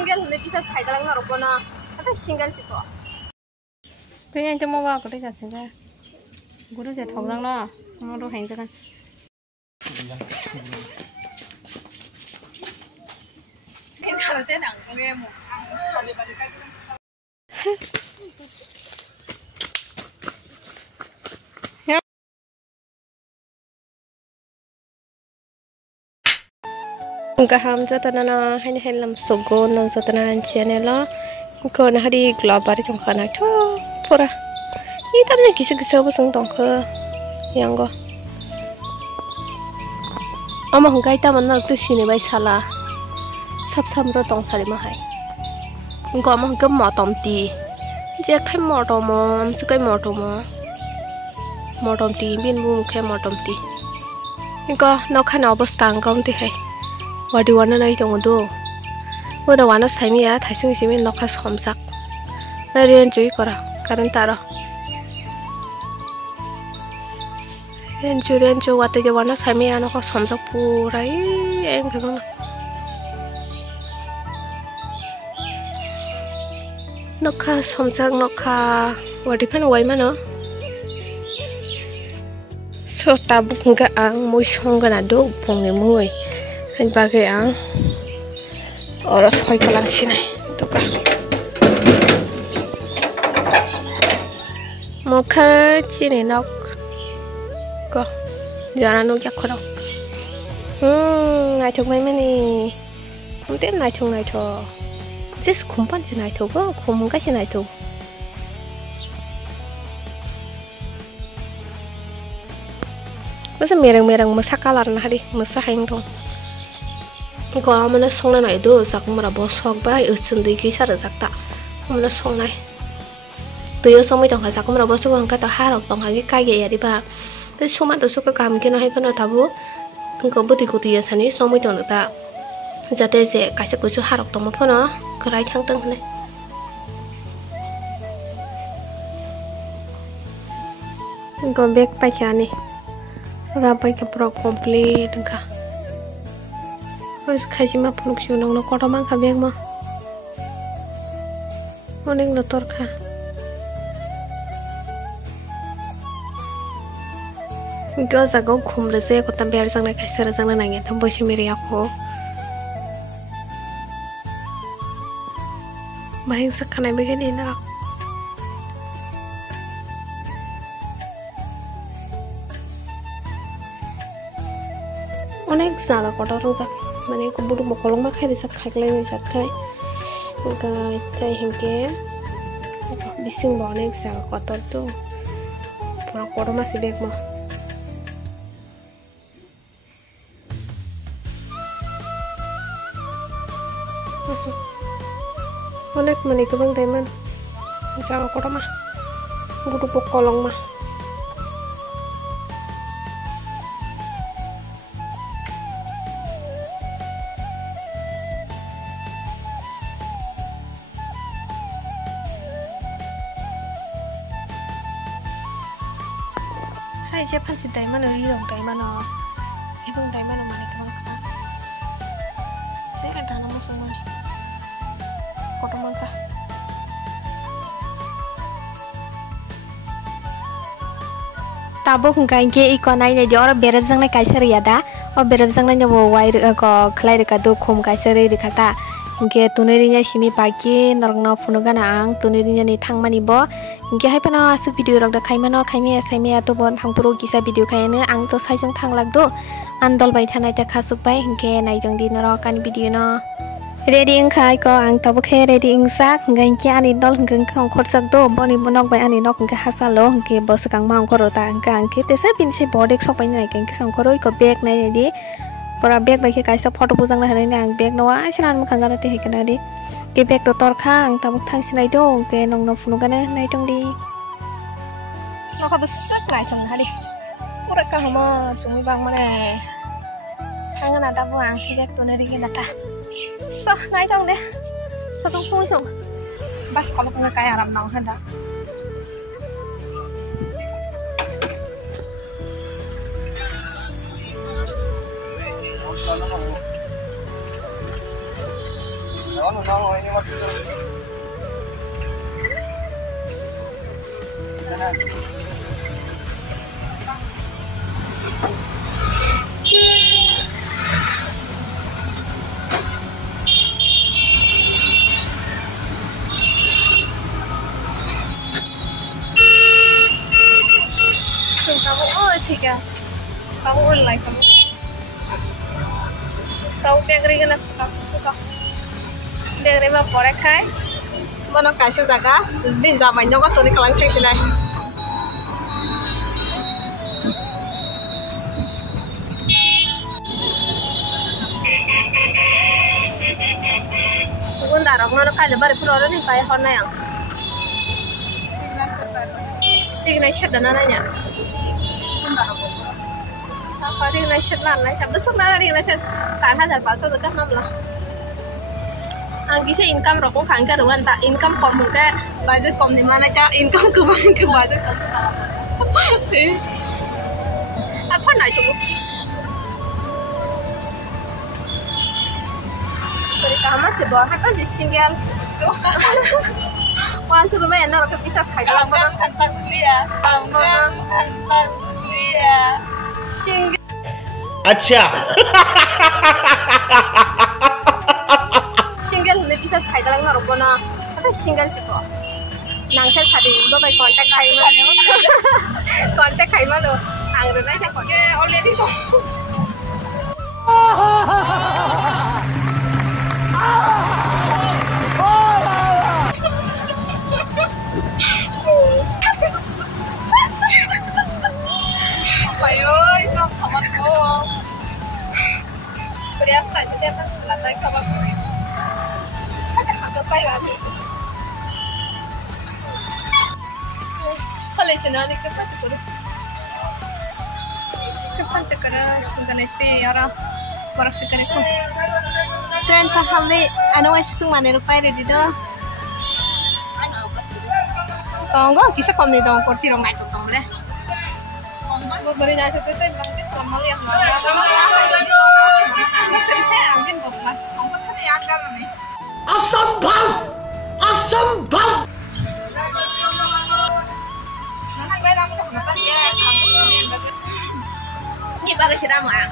single hindi bisa khai dalang na ropo na apa single sih kok tuh yang cuma bawa guru jadi sih guru jadi thok dang lo mau do hang kan ini kalau dia nang boleh mu Kaham jatana hain helam sogo nang jatana channel lo ko na hari global jong khana tho pura ni tam na kisi kisi bo sang tong kha yang go ama hongkai ta man nak tu sini bai sala sap sam ro tong sari ma hai ko ama hongka mo tom ti je khai mo to mo am su kai mo to mo tom ti bin bu khai mo tom ti ko no khana obostang kom ti hai Wadi wana na itong do, wada wana sami ya Thaichuk simi nokas homsak, na rian cuy kora, karan taro. Rian cuy wate je wana sami ya nokas homsak pura yang kemana? Nokas homsak noka wadi pan wai mana? So tabuk nga ang muy song na do pong ni muy. Anh pakai ang oras koi kalang sini tuka mukha sini nok ko jangan nuk jak korok nai thuk mai mani không biết nai thuk just kumpan si nai thuk ko kum ka si nai thuk masa merang masak kalar na hari masak hang dong ko amana songna nai do sak mara bo sok bai usundui ki sar jakta amana songnai tuyo somai tong sak mara bo sok angka ta harok tong hagi kai ge yari ba te soma to sok kam ke no hai pano tabu ko buti ko tiya sani somai tong ta jate je kaisa ko su harok tong mo pano krai thang tang ne ko bek pa chani rabai ke pro complete ka Terus kasih mah pun kiunang no kota mang kabeh mah, oning notor ka. Gak jago khum rese kota biar sang na kasih rajang na nangya tham bosi mere aku. Bahing sekanai begini nak. Onek salah kota rojak. Mana aku butuh mokolong mak hari sak khai lai sak khai kai hingke bising bone sak kotor tu pura kotor masih beg mah onek mana itu bang teman sak kotor mah butuh mokolong mah Hai je pan si dai mana ri dong dai mana ibung dai mana mani kemang ka saya ada nama semua koto mangka tabok ngai ke ikonai ne jora berab jang na kaisar ya da o berab jang na nyawo wai ko khlai ka do khum kaisar ri khata Ingke tunerinya simi pagi norongno funugana ang tunerinya ni thangmani bo ingke haipano asuk video rok da khaimano khaimi asaimi ato bon thangpuro kisa video khaine ang to saijong thanglak do andol bai thanai ta khasuk bai ingke naijong din ro kan video no ready ingkhai ko ang tabukhe ready ingsak ingke ani dol ingke khong khorsak do boni bonok bai ani nok ingke hasalo ingke bosakang mang korota angke tesa pinse bodek sok bai nai ingke songkoroi ko bag nai ready Pura bag bagi kaisa foto bujang na hari ni ang bag nawa asinan mukhang garati hikana di ke bag to torkhang tabuk thang sinai dong ke nong no funugana nai dong di no ka besak nai thong hari pura ka hama chumi bang mane thangana da buang bag to nari kena ta so nai dong de so tong phun thong bas kolok nga kaya ram nong handa kamu oh tiga kamu online kamu tahu begri kan suka begri mah pore kai mana kasih jaga bin zaman nyoga tuh di kelang kling sini bunda orang mana kali baru pura nih kayak horna yang tigna shit dan nanya apa tigna shit lah naik besok nara tigna shit 3,500 dekat mamlah anggi sih income rokok kangkar ruan tak income kom mungkin budget kom di mana cak income ke budget apa nak cukup beri kamar sih bawa apa sih single wan cukup banyak orang bisa sekali kalau mana hantar dia single acha single ni bisa sekali kalau orang mana apa single sih kok nangkep tadi bapak kontak kai mana anggur naik kok already tuh Ayoy, kamu sama aku. Berias tadi dia pas selesai kamu aku. Ada apa lagi? Kalau jenar ni kita tu. Kapan cakap sungguh sih orang sekarang tu. Trend saham ni, anu masih semua ni rupai ready dah. Tunggu, kisah kau ni dong kurti orang naik tong le. Beri nyai itu bangkit normal ya. Mungkin bapak. Kamu tadi ada nih. Asambang. Ini bagus ramah.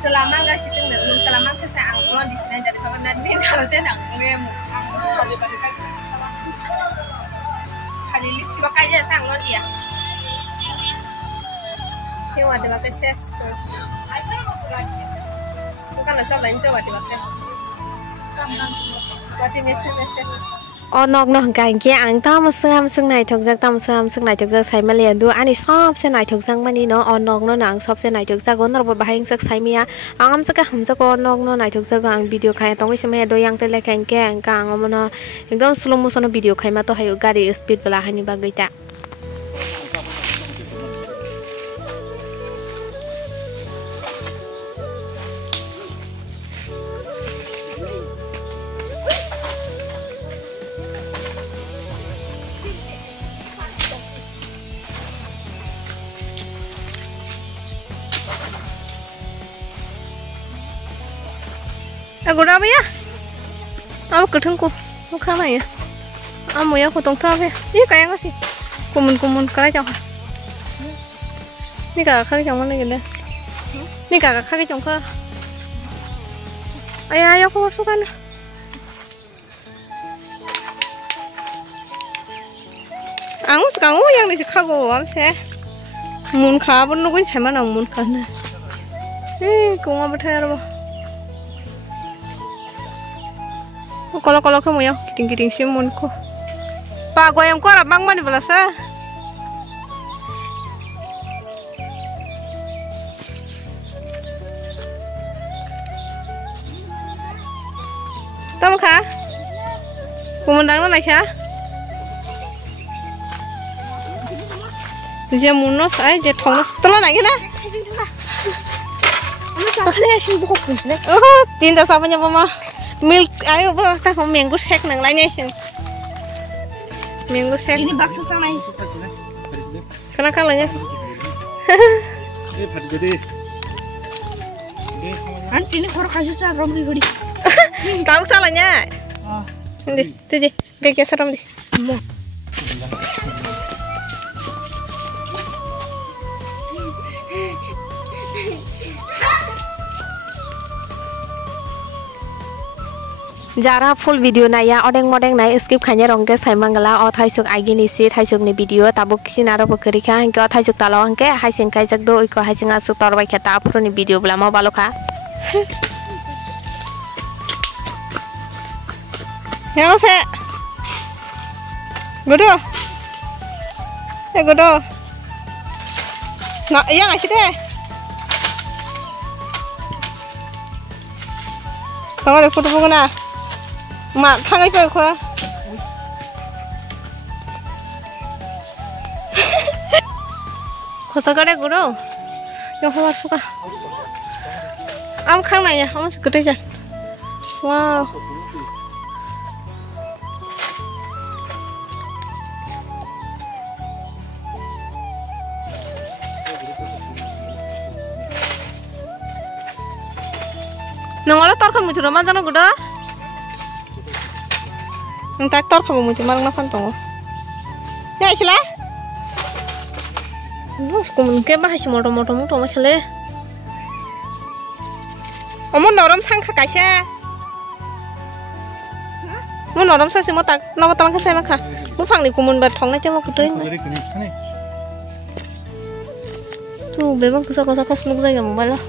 Selama nggak sih tenggelam, selama saya angkuran di sini dari kawan dan ini nanti angkuran Kalilis makanya sangat ya. Yang ada pakai ses. Bukan asal lain tu ada pakai. Berarti mesin. Oh nok nok cái kia ăn tao sương này thuộc giang tao sương này thuộc giang say mà liền đua anh shop xe này thuộc giang mà đi nó on nok nó nặng shop xe này thuộc giang con nó bị bahing sắc say mía ăn am sắc ham sắc on nok nó này thuộc giang ăn video khai tao cái xem đôi yang tele cái kia ăn càng mà nó एकदम slow motion nó video khai mà tao hay gari speed bala hay ni bagai ta Aku dah apa ya? Aku ketengku, aku mana ya? Aku ya aku tunggu apa ya? Ini kayak apa sih? Kumun kerja jauh. Ini kakak jauh mana gitu? Ini kakak jauh ke? Ayo aku masuk kan? Aku sekarang yang di Chicago, apa sih? Mun kah, pun aku cuma nak mun kah na. Kau apa thayar apa? Kalau kamu ya, kiting sih munku. Pak, gua yang kuat bang mana belasa? Tahu kah? Pemandang mana kah? Dia munos, dia thong, telan lagi na? Oh, tinta sapanya mama. Milk, ayo bah, tak mau mango shake nang lainnya sih. Mango shake. Ini bakso sana. Kenapa kalanya? Ini jadi. Ini Anti ini orang kasih cara beli beli. Kamu salahnya. Ini, tuh kayak serem deh. Jara full video na ya odeng modeng na skip khanya rongke saimangala o Thaichuk agini si Thaichuk ni video tabuk kisin aro pokeri kha hangke o Thaichuk talo hangke haising kaijak do iko haising asuk torbai khata apro ni video bla ma baloka yang se godo godo na yang asih deh kamu ada foto na 막 탕을 빼고 거야. 거사가래 그러. 여기 와서가. 아무 칸나야. 아무서 그러자. 와우. 너가 떨까 뭐 들어만 자는 거다? Tak tor kamu muncul marang nakan tongo. Ya islah. Bos kumun ke bahas motor masle. Omon norom sangka kaisa. Mon norom sasi motak nogo tamang kasai maka. Mu phang ni kumun bar thong na chamo kutoi. Tu bebang kusa kasnuk jaya mobile.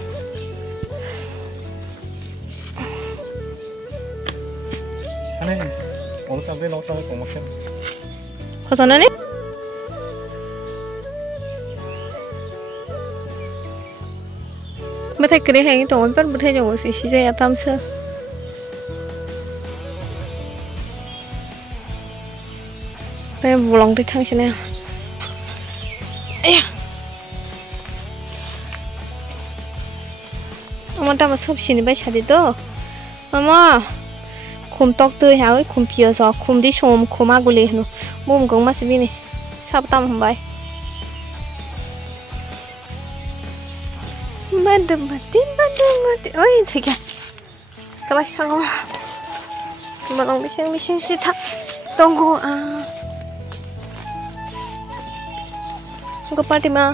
Orang sampai nonton promotion. Kosan ni? Betul kiri hengi tu, orang betul jauh sih, sih tam se. Tapi bolong di tang sini. Ayah. Mama dah masuk sini baca di tu. Mama. Kum tok tu ya, kum piasa, kum di shom, kum agule no, bom gong masih bini, sabtam hambai. Bandem mati, oh ini tiga, terus sama, malang bising sih tak, tunggu party mah.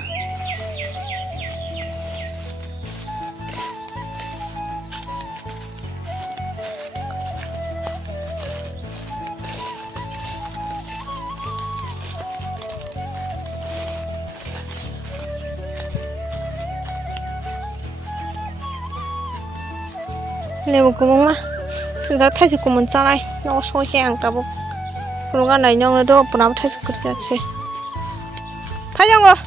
Lewu kumung mah, sudah Thaichuk kumun calai, nong so hiang tabuk, kurungan naik nyong itu pernah Thaichuk kerja sih. Thaichuk,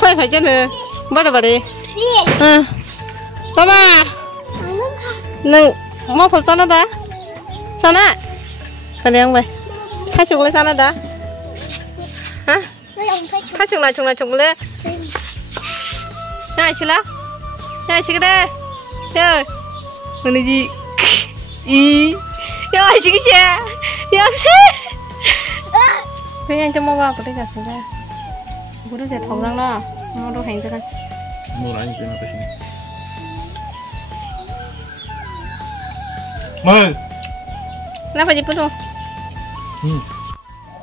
saya phải chân nữa, bắt đầu đi. Mama, neng mau phật sana dah, sana, kalian bay, Thaichuk le sana dah. Hah? Thaichuk na chung le. Ya sila. Ya sih deh. Ya. Mana ji? Ya sih sih. Ya sih. Thế anh cho mua vào cái đấy cả ra. Bố nó sẽ thòng răng đó. Mua đồ hành ra con. Mua lại cái này cái gì? Mời. Là phải gì bữa đâu?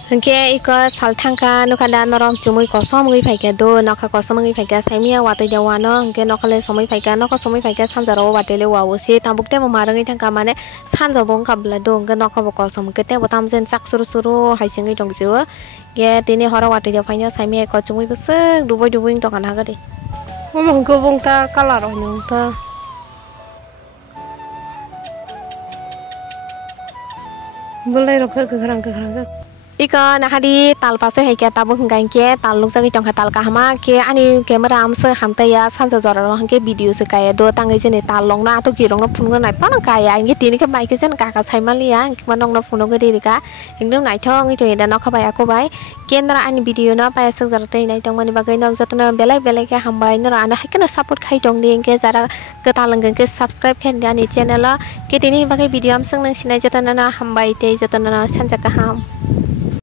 Hingke iko salthangka nukada norong cumui kosom ngi phaika do nokha kosom ngi phaika saimia wate jawano hingke nokale somoi phaika nokha somoi phaika sanjaro watele wawusi tambukte marangi thangka mane sanjabong kabla do hingke nokha bo kosom kete botam jen chak suru haisingi dongjiwa ge tini hora wate japaino saimia ko cumui besek duboi to kan hagadi omong gobong ta kalaro nyung ta boleh rokha kegerang Ika nahadi tal pasir hai kia tabu hengkai kia tal lung sagi tong tal kahma kia ani kamera amse hamta ya sansa zora hengke video se kaya do tangai jene tal long na to kirong na phun nai pa na kaya inge tini ke bai ke jen ka sai mali ya manong na phun ke diri ka engdom nai thong itu ida na khabai ako bai kendra ani video na pa sang zara tei nai tong mani bagai nong jatna belai ke hambai na ana hakena support khai tong ding ke jara ke talangang ke subscribe khen ani channel ke tini bagai video am sang nang sinai jatna na hambai tei jatna na sanja ka ham